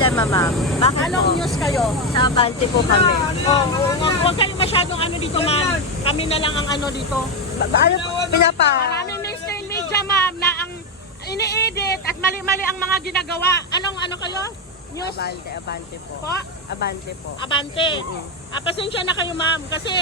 problema, ma'am? Bakit Anong po? news kayo? Sa Abante po kami. Huwag kayong masyadong ano dito, ma'am. Kami na lang ang ano dito. Ano po? Pinapa... Maraming mainstream media, ma'am, na ang ini-edit at mali-mali ang mga ginagawa. Anong ano kayo? News? Abante po. Po? Abante po. Abante. Pasensya na kayo, ma'am, kasi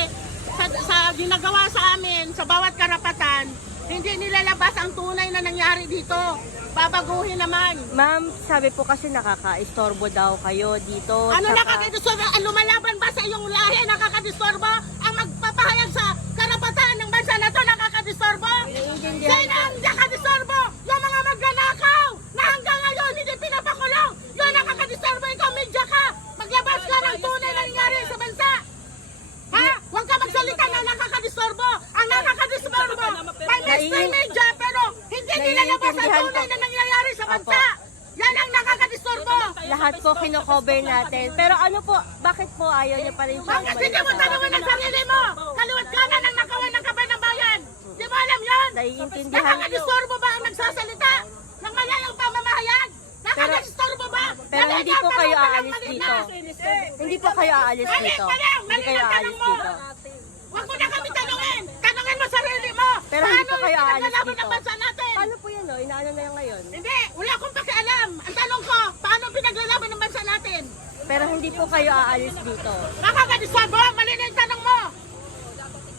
sa ginagawa sa amin, sa bawat karapatan, hindi nilalabas ang tunay na nangyari dito. Babaguhin naman. Ma'am, sabi po kasi nakaka-istorbo daw kayo dito. Ano tsaka- nakakadistorbo? Ang lumalaban ba sa iyong lahi nakakadistorbo? Ang magpapahayag sa karapatan ng bansa na to nakakadistorbo? Naiintindihan Sino ko. ang nakadistorbo? Yung mga magnanakaw na hanggang ngayon hindi pinapakulong. Yung nakakadistorbo, ikaw media ka. Maglabas ka ng tunay na nangyari sa bansa. Ha? Huwag ka magsalita na nakakadistorbo. Ang nakakadistorbo, may mainstream media pero hindi nilalabas ang Naiintindihan tunay ko. na nangyayari sa bansa. Yan ang nakakadistorbo. Lahat po kino-cover natin. Pero ano po, bakit po ayaw niyo pa rin siyang Bakit hindi mo tanongin ang sarili mo? Kaliwat kanan ang nakawan ng kaban ng bayan. Di mo alam yan? Naiintindihan Nakakadistorbo ba ang nagsasalita ng malayang pamamahayag? Nakakadistorbo ba? Pero hindi po kayo aalis dito. Hindi po kayo aalis Mali, dito. mali, Hindi mali kayo ang aalis tanong mo. dito. Huwag mo na kami tanongin. Tanongin mo sarili mo. Pero hindi po kayo aalis pinaglalaban dito. ng bansa natin? Paano po yan, no? Inaano na yan ngayon? Hindi, wala akong pakialam. Ang tanong ko, paano pinaglalaban ng bansa natin? Pero hindi po kayo aalis dito. Nakakadistorbo? Mali na yung tanong mo.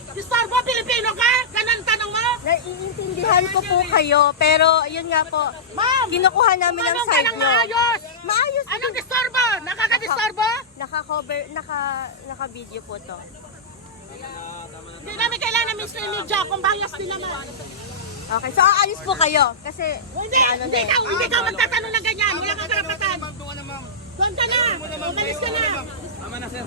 Distorbo, Pilipino ka? Ganun tanong mo? Naiintindihan ko po kayo, pero yun nga po, Ma'am, kinukuha namin ang anong ka side ng nyo. maayos? Maayos. Anong disturbo? Nakakadisturbo? Naka-cover, naka-video po to. Hindi namin kailangan ng mainstream media kung bias din naman. Okay, so aalis po kayo kasi Hindi, ano hindi na ka, eh. hindi ka magtatanong ng ganyan. Wala kang karapatan. Ma'am, doon ka na, ma'am. Doon ka na. Umalis ka na. Tama na, sir.